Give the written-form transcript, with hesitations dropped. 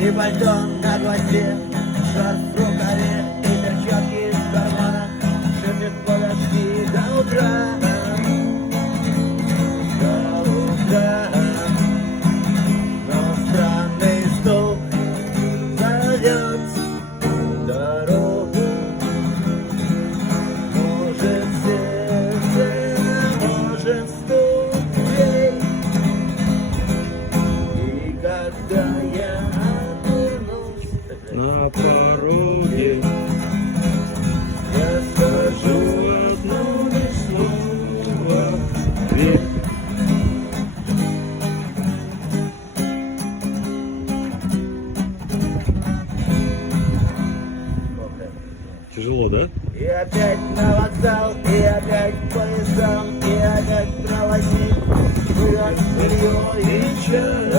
И пальто на гвозде, шарф в рукаве и перчатки в карманах. Шепчет подожди до утра. До утра. Но странный стук зовет дорогу. Может сердце, может стук дверей. И когда я На пороге я скажу одно лишь слово. Верь. Тяжело, да? И опять на вокзал, и опять поездам, и опять проводник. Вырос белье и чай.